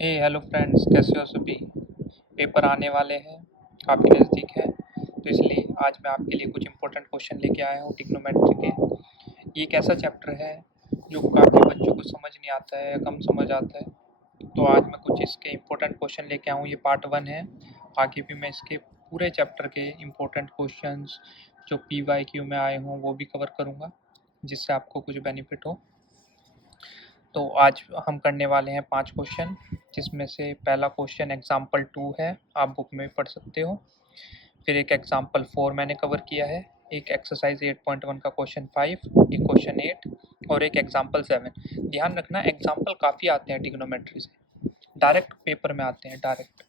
Hello friends, कैसे हो सभी। पेपर आने वाले हैं, काफ़ी नज़दीक है, तो इसलिए आज मैं आपके लिए कुछ इंपॉर्टेंट क्वेश्चन लेके आया हूँ ट्रिग्नोमेट्री के। ये एक ऐसा चैप्टर है जो काफ़ी बच्चों को समझ नहीं आता है या कम समझ आता है, तो आज मैं कुछ इसके इंपॉर्टेंट क्वेश्चन लेके आया हूँ। ये पार्ट 1 है। आगे भी मैं इसके पूरे चैप्टर के इंपॉर्टेंट क्वेश्चंस जो PYQ में आए हों वो भी कवर करूँगा, जिससे आपको कुछ बेनिफिट हो। तो आज हम करने वाले हैं 5 क्वेश्चन, जिसमें से पहला क्वेश्चन एग्जाम्पल 2 है, आप बुक में पढ़ सकते हो। फिर एक एग्जाम्पल 4 मैंने कवर किया है, एक एक्सरसाइज 8.1 का क्वेश्चन 5, एक क्वेश्चन 8 और एक एग्जाम्पल 7। ध्यान रखना, एग्जाम्पल काफ़ी आते हैं ट्रिग्नोमेट्री से, डायरेक्ट पेपर में आते हैं डायरेक्ट।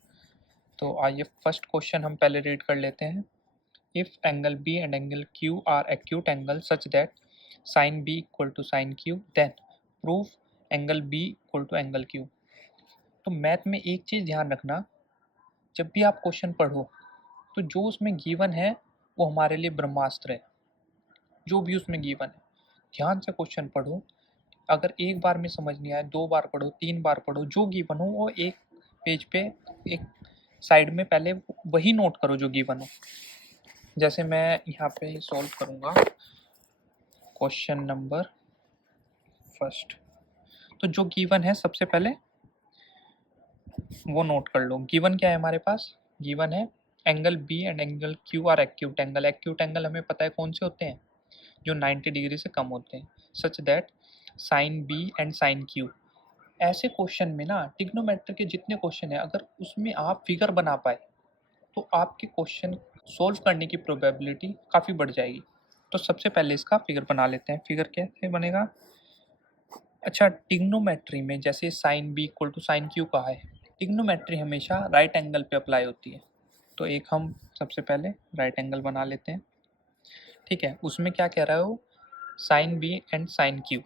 तो आइए फर्स्ट क्वेश्चन हम पहले रीड कर लेते हैं। If angle B and angle Q are acute angle such that sine B equal to sine Q, then prove angle B equal to angle Q. तो मैथ में एक चीज़ ध्यान रखना, जब भी आप क्वेश्चन पढ़ो तो जो उसमें गिवन है वो हमारे लिए ब्रह्मास्त्र है। जो भी उसमें गिवन है ध्यान से क्वेश्चन पढ़ो। अगर एक बार में समझ नहीं आए, 2 बार पढ़ो, 3 बार पढ़ो, जो गिवन हो वो एक पेज पे एक साइड में पहले वही नोट करो जो गिवन हो। जैसे मैं यहाँ पे सॉल्व करूँगा क्वेश्चन नंबर फर्स्ट, तो जो गिवन है सबसे पहले वो नोट कर लो। गिवन क्या है हमारे पास? गिवन है angle B and angle Q are acute angle. Acute angle हमें पता है कौन से होते हैं, जो 90 डिग्री से कम होते हैं। Such that sine B and sine Q. ऐसे क्वेश्चन में ना, ट्रिग्नोमेट्री के जितने क्वेश्चन है, अगर उसमें आप फिगर बना पाए तो आपके क्वेश्चन सोल्व करने की प्रोबेबिलिटी काफ़ी बढ़ जाएगी। तो सबसे पहले इसका फिगर बना लेते हैं। फिगर कैसे बनेगा? अच्छा, ट्रिग्नोमेट्री में जैसे sine B equal to sine Q कहा है, ट्रिग्नोमेट्री हमेशा राइट एंगल पे अप्लाई होती है। तो एक हम सबसे पहले राइट एंगल बना लेते हैं। ठीक है, उसमें क्या कह रहा है वो? Sine B and sine Q.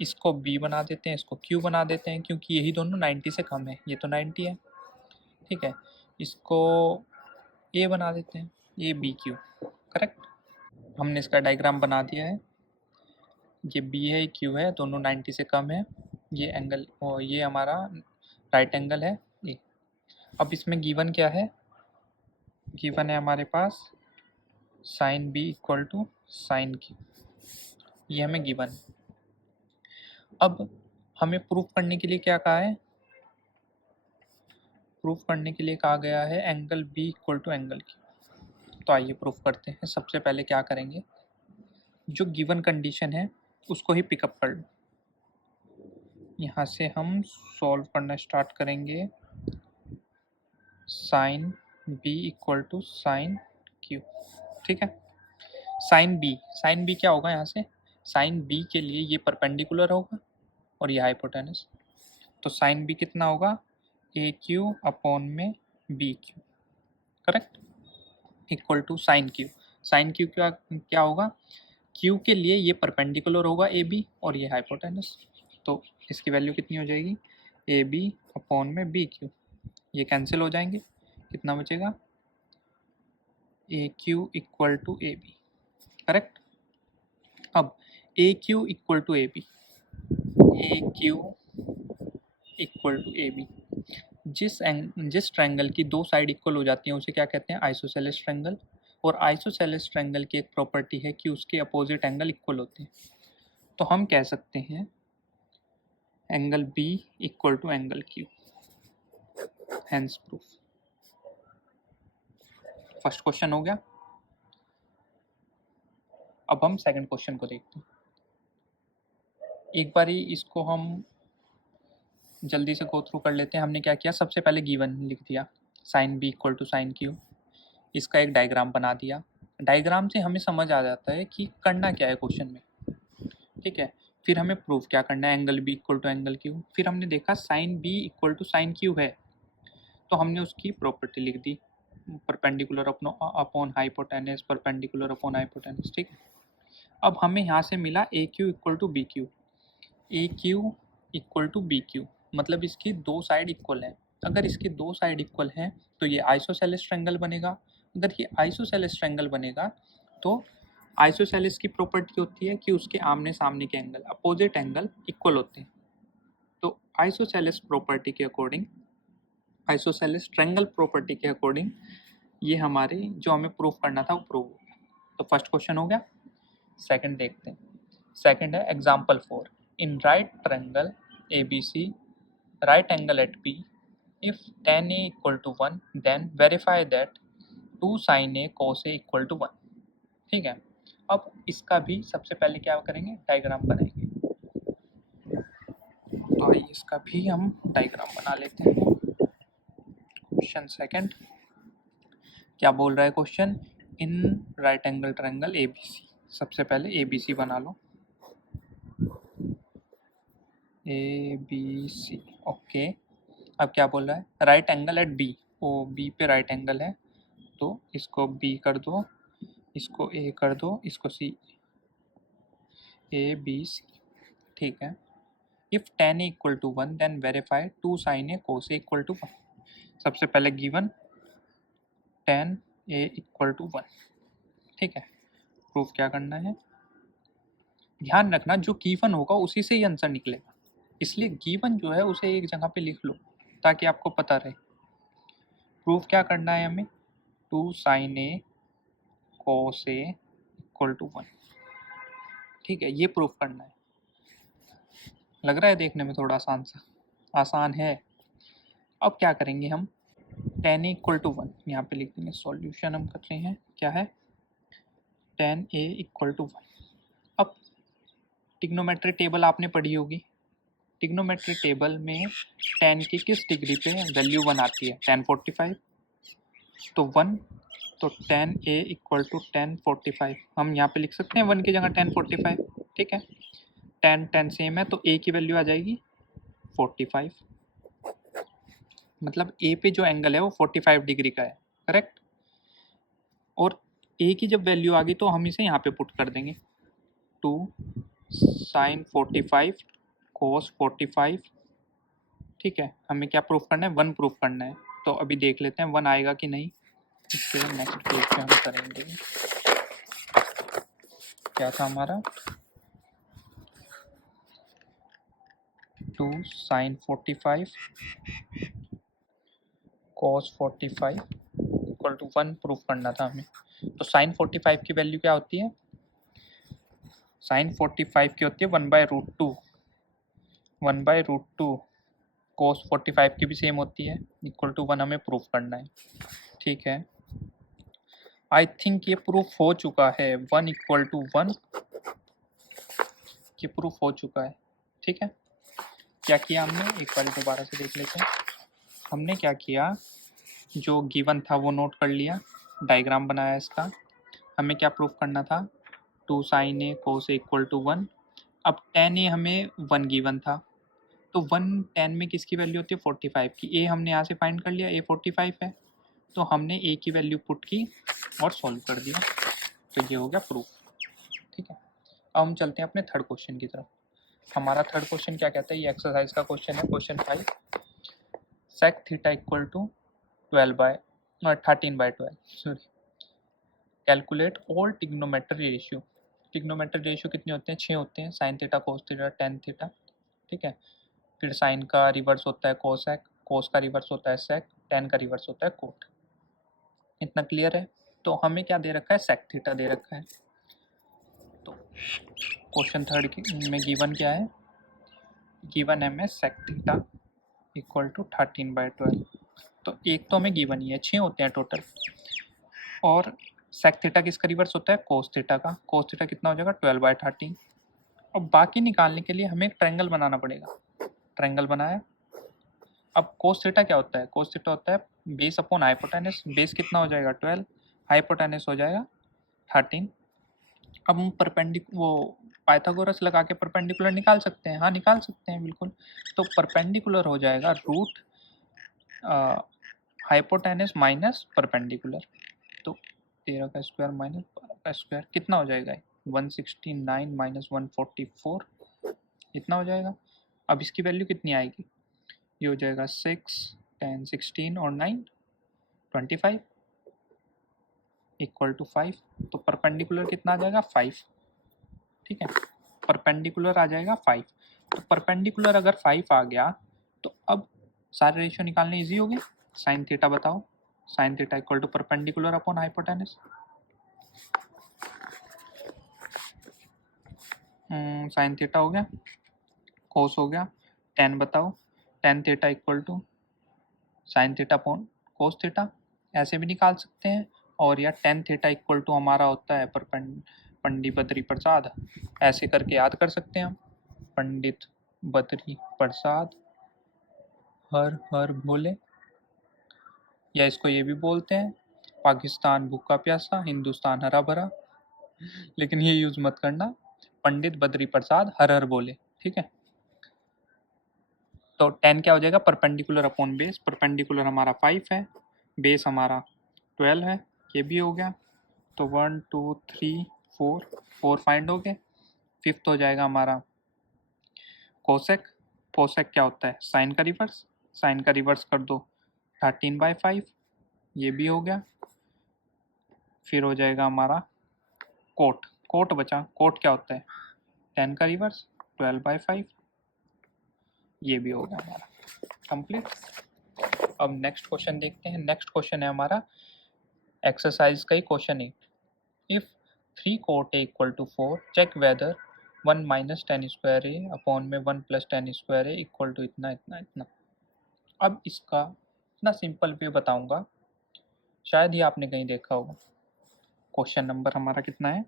इसको बी बना देते हैं, इसको क्यू बना देते हैं, क्योंकि यही दोनों 90 से कम है। ये तो 90 है। ठीक है, इसको ए बना देते हैं, ए बी क्यू। करेक्ट, हमने इसका डायग्राम बना दिया है। ये बी है, क्यू है, दोनों 90 से कम है। ये एंगल और ये हमारा राइट एंगल है ए। अब इसमें गिवन क्या है? गिवन है हमारे पास sine B equal to sine Q. ये हमें गिवन है। अब हमें प्रूफ करने के लिए क्या कहा है? प्रूफ करने के लिए कहा गया है angle B equal to angle Q. तो आइए प्रूफ करते हैं। सबसे पहले क्या करेंगे, जो गिवन कंडीशन है उसको ही पिकअप कर लो। यहाँ से हम सॉल्व करना स्टार्ट करेंगे। Sine B equal to sine Q. ठीक है, साइन बी क्या होगा? यहाँ से साइन बी के लिए ये परपेंडिकुलर होगा और ये हाइपोटेनस। तो साइन बी कितना होगा? ए क्यू अपॉन में B Q. Correct, equal to sine Q. Sine Q क्या क्या होगा? क्यू के लिए ये परपेंडिकुलर होगा ए बी और ये हाइपोटेनस। तो इसकी वैल्यू कितनी हो जाएगी? ए बी अपॉन में बी क्यू। ये कैंसिल हो जाएंगे, कितना बचेगा? A Q equal to A B. Correct. अब A Q equal to A B, A Q equal to A B. जिस ट्रायंगल की दो साइड इक्वल हो जाती हैं उसे क्या कहते हैं? Isosceles triangle. और आइसोसेलेस ट्रायंगल की एक प्रॉपर्टी है कि उसके अपोजिट एंगल इक्वल होते हैं। तो हम कह सकते हैं angle B equal to angle Q. Hence proof. First question हो गया। अब हम सेकंड क्वेश्चन को देखते हैं। एक बारी इसको हम जल्दी से गो थ्रू कर लेते हैं। हमने क्या किया? सबसे पहले गिवन लिख दिया sine B equal to sine Q. इसका एक डायग्राम बना दिया। डायग्राम से हमें समझ आ जाता है कि करना क्या है क्वेश्चन में। ठीक है, फिर हमें प्रूफ क्या करना है? Angle B equal to angle Q. फिर हमने देखा sine B equal to sine Q है, तो हमने उसकी प्रॉपर्टी लिख दी, perpendicular upon hypotenuse, perpendicular upon hypotenuse. ठीक है, अब हमें यहाँ से मिला A Q equal to B Q. A Q equal to B Q मतलब इसकी दो साइड इक्वल हैं। अगर इसकी दो साइड इक्वल हैं तो ये आइसोसेलेस ट्रायंगल बनेगा। अगर ये आइसोसेलेस ट्रायंगल बनेगा तो आइसोसेलेस की प्रॉपर्टी होती है कि उसके आमने सामने के एंगल, अपोजिट एंगल इक्वल होते हैं। तो आइसोसेलेस प्रॉपर्टी के अकॉर्डिंग, आइसोसेलेस ट्रायंगल प्रॉपर्टी के अकॉर्डिंग ये हमारे जो हमें प्रूफ करना था वो प्रूव हो गया। तो फर्स्ट क्वेश्चन हो गया। सेकंड देखते हैं। सेकंड है example 4, in right triangle ABC right angle at P if tan A equal to 1 then verify that 2 sin A cos A equal to 1। ठीक है, अब इसका भी सबसे पहले क्या करेंगे, डायग्राम बनाएंगे। तो आइए इसका भी हम डायग्राम बना लेते हैं। क्वेश्चन सेकंड क्या बोल रहा है question, in right angle triangle ABC। सबसे पहले ABC बना लो, ABC ओके। अब क्या बोल रहा है, राइट एंगल एट B, ओ B पे राइट एंगल है तो इसको B कर दो, इसको A कर दो, इसको C, ABC। ठीक है, if tan A equal to 1 then verify 2 sin A cos A equal to 1। सबसे पहले given tan A equal to 1। ठीक है, प्रूफ क्या करना है, ध्यान रखना जो गिवन होगा उसी से ही आंसर निकलेगा, इसलिए गिवन जो है उसे एक जगह पे लिख लो ताकि आपको पता रहे। प्रूफ क्या करना है हमें, 2 sin A cos A equal to 1। ठीक है, ये प्रूफ करना है। लग रहा है देखने में थोड़ा आसान है। अब क्या करेंगे हम, tan A इक्वल टू 1 यहाँ पे लिख देंगे, सॉल्यूशन हम कर रहे हैं, क्या है tan A इक्वल टू 1। अब ट्रिग्नोमेट्री टेबल आपने पढ़ी होगी, ट्रिग्नोमेट्री टेबल में tan की किस डिग्री पे वैल्यू 1 आती है, tan 45, तो 1, तो tan A equal to tan 45 हम यहाँ पे लिख सकते हैं 1 की जगह tan 45। ठीक है, tan सेम है तो A की वैल्यू आ जाएगी 45, मतलब A पे जो एंगल है वो 45 डिग्री का है, करेक्ट। और A की जब वैल्यू आ गई तो हम इसे यहाँ पे पुट कर देंगे, 2 sin 45 cos 45। ठीक है, हमें क्या प्रूफ करना है, 1 प्रूफ करना है। तो अभी देख लेते हैं 1 आएगा कि नहीं, इसके नेक्स्ट पेज पे हम करेंगे। क्या था हमारा, 2 sin 45 cos 45 equal to 1 proof करना था हमें। तो sin 45 की वैल्यू क्या होती है, sin 45 की होती है 1/√2, 1/√2 cos 45 की भी सेम होती है, इक्वल टू 1 हमें प्रूफ करना है। ठीक है, आई थिंक ये प्रूफ हो चुका है, 1 इक्वल टू 1 ये प्रूफ हो चुका है। ठीक है, क्या किया हमने, एक बार दोबारा से देख लेते हैं। हमने क्या किया, जो गिवन था वो नोट कर लिया, डायग्राम बनाया इसका। हमें क्या प्रूफ करना था, 2 sin A cos A equal to 1। अब tan A हमें 1 गिवन था, तो 1 tan में किसकी वैल्यू होती है, 45 की। A हमने यहाँ से फाइंड कर लिया, A 45 है, तो हमने A की वैल्यू पुट की और सॉल्व कर दिया, तो ये हो गया प्रूफ। ठीक है, अब हम चलते हैं अपने थर्ड क्वेश्चन की तरफ। हमारा थर्ड क्वेश्चन क्या कहता है, ये एक्सरसाइज का क्वेश्चन है, question 5, sec theta equal to 13/12 sorry, calculate all trigonometry ratio. Trigonometry ratio कितने होते हैं, 6 होते हैं, sine theta cos theta tan theta. ठीक है, फिर साइन का रिवर्स होता है कोसेक, कोस का रिवर्स होता है सेक, टेन का रिवर्स होता है कोट। इतना क्लियर है। तो हमें क्या दे रखा है, सेक थीटा दे रखा है। तो क्वेश्चन थर्ड में गिवन क्या है, गिवन है में सेक थीटा इक्वल टू 13/12। तो एक तो हमें गिवन ही है, 6 होते हैं टोटल, और सेक थीटा किसका रिवर्स होता है, कोस थीटा का। कोस थीटा कितना हो जाएगा, 12/13। अब बाकी निकालने के लिए हमें एक ट्रायंगल बनाना पड़ेगा। ट्रायंगल बनाया, अब कोस थीटा क्या होता है, कोस थीटा होता है बेस अपॉन हाइपोटेनस। बेस कितना हो जाएगा 12, हाइपोटेनस हो जाएगा 13। अब हम वो पाइथागोरस लगा के परपेंडिकुलर निकाल सकते हैं, हाँ निकाल सकते हैं बिल्कुल। तो परपेंडिकुलर हो जाएगा रूट हाइपोटेनस माइनस परपेंडिकुलर, तो 13 का स्क्वायर माइनस 12 का स्क्वायर कितना हो जाएगा, 169 माइनस 144 इतना हो जाएगा। अब इसकी वैल्यू कितनी आएगी, ये हो जाएगा 6 10 16 और 9 25 इक्वल टू 5। तो परपेंडिकुलर कितना आ जाएगा 5। ठीक है, परपेंडिकुलर आ जाएगा 5। तो परपेंडिकुलर अगर 5 आ गया तो अब सारे रेशियो निकालने ईजी हो गए। साइन थीटा बताओ, sine theta equal to perpendicular upon hypotenuse. Sine theta हो गया, कोस हो गया, टेन बताओ, tan theta equal to sine theta upon cos theta, ऐसे भी निकाल सकते हैं। और या टेन थीटा इक्वल टू हमारा होता है पंडित बद्री प्रसाद, ऐसे करके याद कर सकते हैं हम। पंडित बद्री प्रसाद हर हर भोले, या इसको ये भी बोलते हैं पाकिस्तान भूखा प्यासा, हिंदुस्तान हरा भरा, लेकिन ये यूज मत करना। पंडित बद्री प्रसाद हर हर बोले, ठीक है। तो 10 क्या हो जाएगा, परपेंडिकुलर अपॉन बेस। परपेंडिकुलर हमारा 5 है, बेस हमारा 12 है, ये भी हो गया। तो 1 2 3 4 फाइंड हो गए। फिफ्थ हो जाएगा हमारा कोसेक। कोसेक क्या होता है, साइन का रिवर्स, साइन का रिवर्स कर दो 13/5, ये भी हो गया। फिर हो जाएगा हमारा कोट, कोट बचा, कोट क्या होता है 10 का रिवर्स 12/5, ये भी हो गया हमारा कंप्लीट। अब नेक्स्ट क्वेश्चन देखते हैं। नेक्स्ट क्वेश्चन है हमारा एक्सरसाइज का ही क्वेश्चन है। If 3 cot A equal to 4 check whether 1 minus tan square A upon में 1 plus tan square A equal to इतना इतना इतना। अब इसका इतना सिंपल वे बताऊंगा, शायद ही आपने कहीं देखा होगा। क्वेश्चन नंबर हमारा कितना है,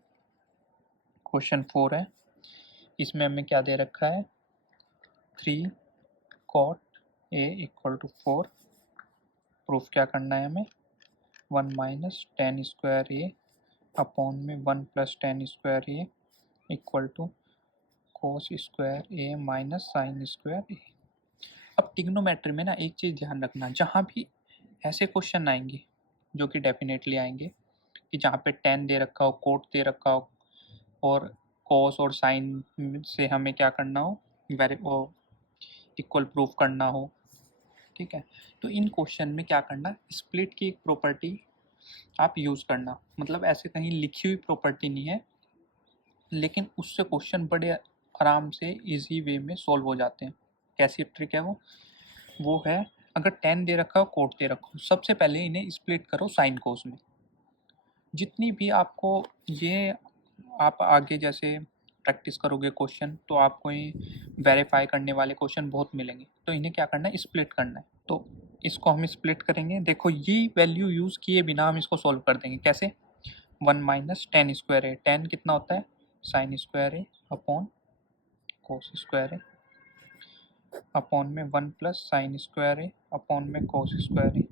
क्वेश्चन 4 है। इसमें हमें क्या दे रखा है, 3 cot A equal to 4। Proof क्या करना है हमें, 1 minus tan square A upon में 1 plus tan square A equal to cos square A minus sine square A. अब टिग्नोमेट्री में ना एक चीज़ ध्यान रखना, जहाँ भी ऐसे क्वेश्चन आएंगे, जो कि डेफिनेटली आएंगे, कि जहाँ पे टेन दे रखा हो, कोट दे रखा हो, और कॉस और साइन से हमें क्या करना हो, वेरी इक्वल प्रूफ करना हो, ठीक है। तो इन क्वेश्चन में क्या करना, स्प्लिट की एक प्रॉपर्टी आप यूज़ करना। मतलब ऐसे कहीं लिखी हुई प्रॉपर्टी नहीं है, लेकिन उससे क्वेश्चन बड़े आराम से इजी वे में सॉल्व हो जाते हैं। कैसी ट्रिक है वो है, अगर टेन दे रखा हो, कोट दे रखा हो, सबसे पहले इन्हें स्प्लिट करो साइन कोस में। जितनी भी आपको ये आप आगे जैसे प्रैक्टिस करोगे क्वेश्चन, तो आपको ये वेरीफाई करने वाले क्वेश्चन बहुत मिलेंगे। तो इन्हें क्या करना है, स्प्लिट करना है। तो इसको हम स्प्लिट करेंगे। देखो ये वैल्यू यूज़ किए बिना हम इसको सॉल्व कर देंगे। कैसे, 1 माइनस टेन स्क्वायर है, टेन कितना होता है साइन स्क्वायर है अपॉन कोस स्क्वायर है अपॉन में 1 प्लस साइन स्क्वायर है अपॉन में कोस स्क्वायर है।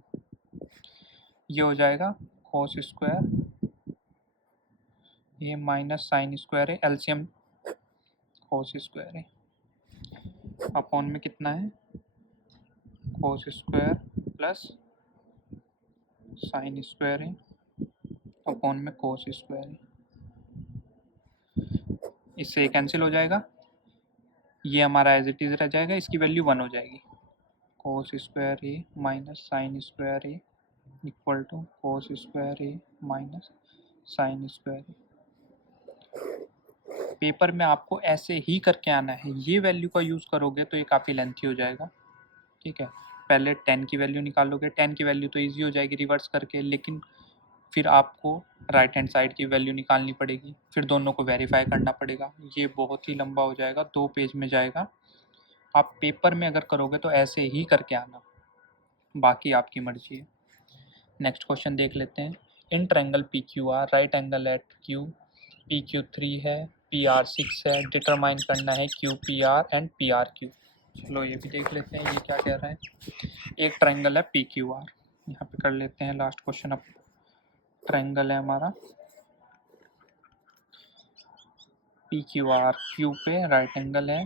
ये हो जाएगा कोस स्क्वायर ये माइनस साइन स्क्वायर है, एलसीएम कोस स्क्वायर है अपॉन में कितना है cos square plus sine square है अपॉन में कोस स्क्वायर है। इससे कैंसिल हो जाएगा, ये हमारा एज इट इज़ रह जाएगा, इसकी वैल्यू 1 हो जाएगी। Cos square A minus sine square A equal to cos square A minus sine square A. Paper में आपको ऐसे ही करके आना है, ये वैल्यू का यूज़ करोगे तो ये काफ़ी लेंथी हो जाएगा, ठीक है। पहले 10 की वैल्यू निकालोगे, 10 की वैल्यू तो ईजी हो जाएगी रिवर्स करके, लेकिन फिर आपको राइट हैंड साइड की वैल्यू निकालनी पड़ेगी, फिर दोनों को वेरीफाई करना पड़ेगा। ये बहुत ही लंबा हो जाएगा, 2 पेज में जाएगा। आप पेपर में अगर करोगे तो ऐसे ही करके आना, बाकी आपकी मर्जी है। नेक्स्ट क्वेश्चन देख लेते हैं। In triangle P Q R right angle at Q, P Q 3 है, पी आर 6 है, डिटरमाइन करना है Q P R and P R Q. चलो ये भी देख लेते हैं, ये क्या कह रहा है। एक ट्रायंगल है पी क्यू आर, यहाँ पे कर लेते हैं लास्ट क्वेश्चन। अब ट्रायंगल है हमारा पी क्यू आर, क्यू पे राइट एंगल है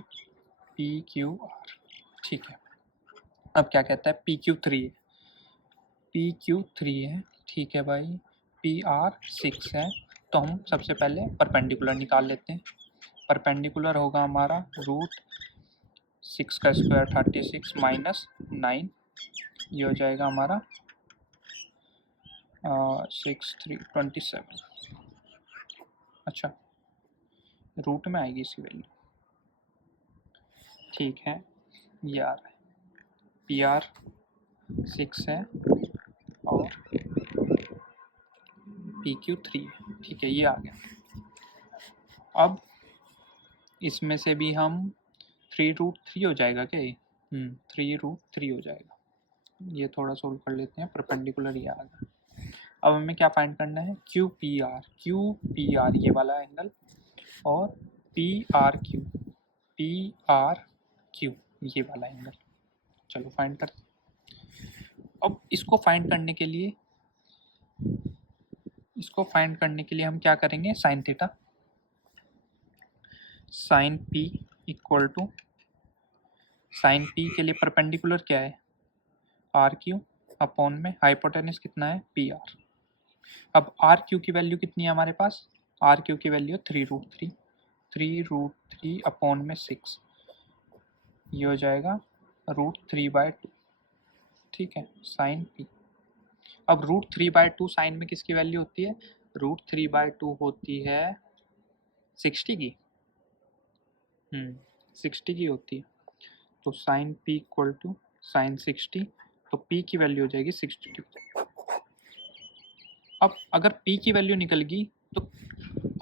पी क्यू आर, ठीक है। अब क्या कहता है, पी क्यू 3 है, पी क्यू 3 है, ठीक है भाई, पी आर 6 है। तो हम सबसे पहले परपेंडिकुलर निकाल लेते हैं। परपेंडिकुलर होगा हमारा √6 का स्क्वायर 36 माइनस 9, ये हो जाएगा हमारा 6 3 27। अच्छा, रूट में आएगी इसकी वैल्यू, ठीक है, ये आ रहा है। PR6 है और PQ3 है। ठीक है, ये आ गया। अब इसमें से भी हम 3√3 हो जाएगा क्या ये? 3√3 हो जाएगा। ये थोड़ा सोल्व कर लेते हैं, परपेंडिकुलर ये आ गया। अब हमें क्या फाइंड करना है? QPR ये वाला एंगल और PRQ ये वाला एंगल। चलो फाइंड करते हैं। अब इसको फाइंड करने के लिए हम क्या करेंगे? Sine theta, sine P equal to, sine P के लिए परपेंडिकुलर क्या है? RQ अपॉन में हाइपोटेनस कितना है? PR। अब RQ की वैल्यू कितनी है हमारे पास? RQ की वैल्यू 3√3 अपॉन में 6, ये हो जाएगा √3/2। ठीक है, साइन P। अब √3/2 साइन में किसकी वैल्यू होती है? √3/2 होती है 60 की। 60 की होती है। तो sine P equal to sine 60, तो P की वैल्यू हो जाएगी 62। अब अगर P की वैल्यू निकल गई तो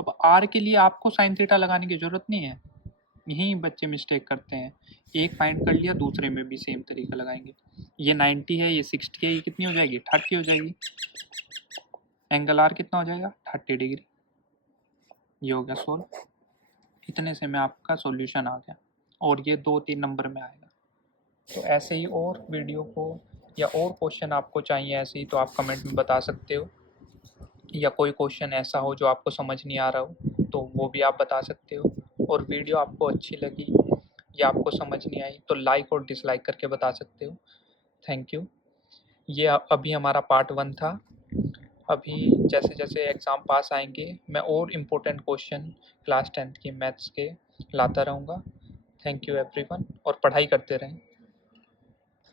अब R के लिए आपको साइन थीटा लगाने की ज़रूरत नहीं है। यही बच्चे मिस्टेक करते हैं, एक फाइंड कर लिया, दूसरे में भी सेम तरीका लगाएंगे। ये 90 है, ये 60 है, ये कितनी हो जाएगी? 30 हो जाएगी। एंगल R कितना हो जाएगा? 30 डिग्री। ये हो गया सोल्व। इतने से में आपका सॉल्यूशन आ गया और ये 2-3 नंबर में आएगा। तो ऐसे ही और वीडियो को या और क्वेश्चन आपको चाहिए ऐसे ही, तो आप कमेंट में बता सकते हो, या कोई क्वेश्चन ऐसा हो जो आपको समझ नहीं आ रहा हो तो वो भी आप बता सकते हो। और वीडियो आपको अच्छी लगी या आपको समझ नहीं आई तो लाइक और डिसलाइक करके बता सकते हो। Thank you. ये अभी हमारा पार्ट 1 था। अभी जैसे जैसे एग्ज़ाम पास आएंगे मैं और इम्पोर्टेंट क्वेश्चन क्लास 10th के मैथ्स के लाता रहूँगा। थैंक यू एवरीवन, और पढ़ाई करते रहें।